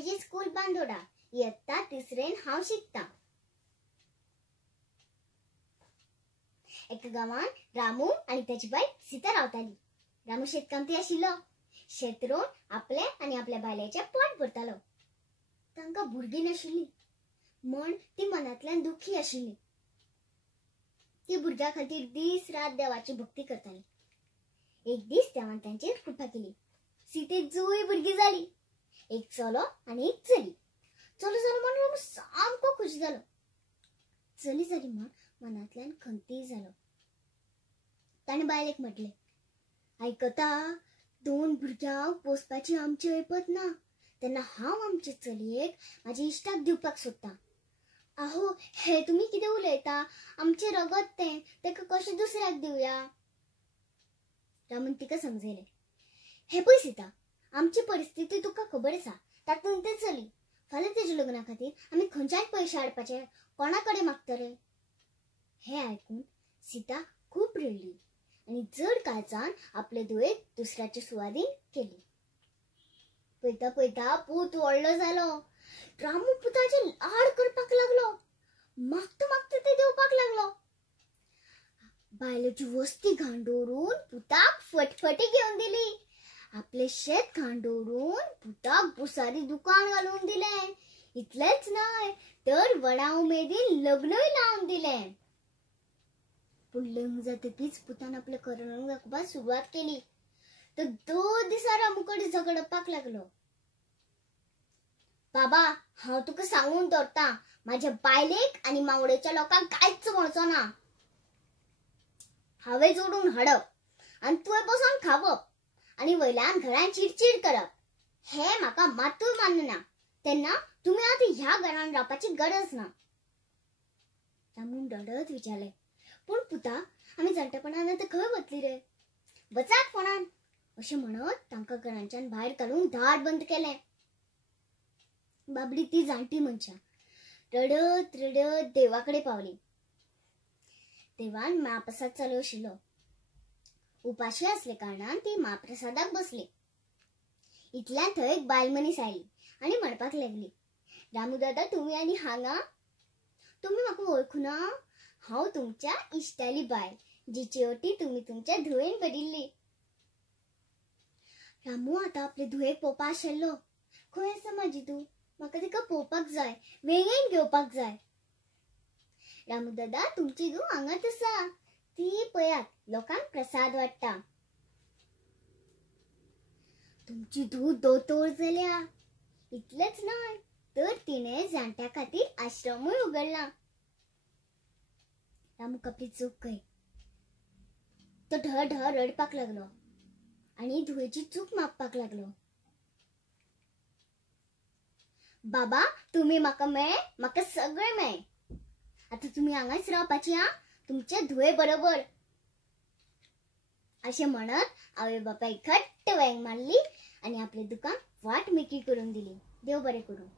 वर्षाची स्कूल बांदोडा इयत्ता 3रेन हांव शिकता। एका गावात रामू आणि त्याची बाई सीता रावताली। रामू शेतकामती आशिल्लो। शेत रोवन आपले आणि आपल्या बायलेचे पोट भरतालो। तांकां भुरगीं नाशिल्ली म्हण ती मनांतल्यान दुखी आशिल्ली। ती भुरग्या खातीर दीस रात देवाची भक्ती करताली। एक दीस देवान तांचेर कृपा केली। सीतेक जुळी भुरगीं जाली, एक चलो आणि एक चली। चलो जालो म्हण रामू सामको खुश जालो। चली जाली म्हण मनांतल्यान खंती जालो। ताणें बायलेक म्हटलें, आयकता, 2 भुरग्यांक पोसपाची आमची ऐपत ना, तेन्ना हांव आमचे चलयेक म्हाज्या इश्टाक दिवपाक सोदता। आहो, हे तुमी कितें उलयता? आमचे रगत तेका कशें दुसऱ्याक दिवया? रामून तिका समजयलें, हे पळय सीता, आमची परिस्थिती तुका खबर आसा। तातूंत तें चली, फाल्यां तेज्या लग्ना खातीर आमी खंयच्याय पयशे हाडपाचे कोणाकडेन मागतले? हे आयकून सीता खूब रडली आणि जड काळजान आपले धुवेक दुसऱ्याच्या सुवादीन केली। पळयता पळयता पूत व्हडलो जालो। रामू पुताचे लाड करपाक लागलो। मागता मागता ते देवपाक लागलो। बायलेची वस्ती घांडोरून पुताक फटफटी घेवन दिली। आपले शेत घांडोरून पुताक भुसारी दुकान घालून दिलें। इतलेंच न्हय तर व्हडा उमेदीन लग्नय लावन दिलें। पूण लग्न जातकीच पुतान आपले करण दाखोवपाक सुरवात केली। तो 2 दिसा रामू कडेन झगडपाक लागलो। बाबा, हांव तुका सांगून दवरता, म्हाज्या बायलेक आनी मावडेच्या लोकांक कांयच म्हणचो ना। हांवें जोडून हाडप आनी तुवें बसोन खावप आनी वयल्यान घरान चिडचिड करप, हे म्हाका मातूय मान्य ना। तेन्ना तुमी आतां ह्या घरान रावपाची गरज ना। रामून रडत विचारलें, पूण पुता, आमी जाणटेपणान आतां खंय वतली रे? वचात कोणान अशें म्हणत तांकां घरांच्यान भायर काडून दार बंद केलें। बाबडी ती जाणटी मनशां रडत रडत देवाकडे पावली। देवान महाप्रसाद चालू आशिल्लो। उपाशी असले कारणान ती महाप्रसादाक बसली। इतल्यान थंय एक बायल मनीस आयली आनी म्हणपाक लागली, रामू दादा, तुम्ही आनी हांगा? तुम्ही म्हाका वळखुना? हांव तुमच्या इश्टाली बायल, जिची ओटी तुम्ही तुमच्या धुवेन भरिल्ली। रामू आतां आपले धुवेक पळोवपा आशिल्लो। खंय आसा म्हाजी धूव? म्हाका तिका पळोवपाक जाय, वेंगेन घेवपाक जाय। रामू दादा, तुमची धूव हांगाच आसा, ती पळयात, लोकांक प्रसाद वाडटा। तुमची धूव दोतोर जाल्या। इतलेंच न्हय तर तिने जाणट्या खातीर आश्रमूय उगडला। रामू आपली चूक कळ्ळी। तो ढळ ढळ रडपाक लागलो आणि धुवेची चूक मागपाक लागलो। बाबा, तुम्ही म्हाका मेळ, म्हाका सगळें मेळ। आता तुम्ही हांगाच रावपाची, हा, तुमच्या धुवे बरोबर। अशें म्हणत आवय बापाय घट्ट वेंग मारली आणि आपले दुकान वाट मेकळी करून दिली। देव बरें करूं।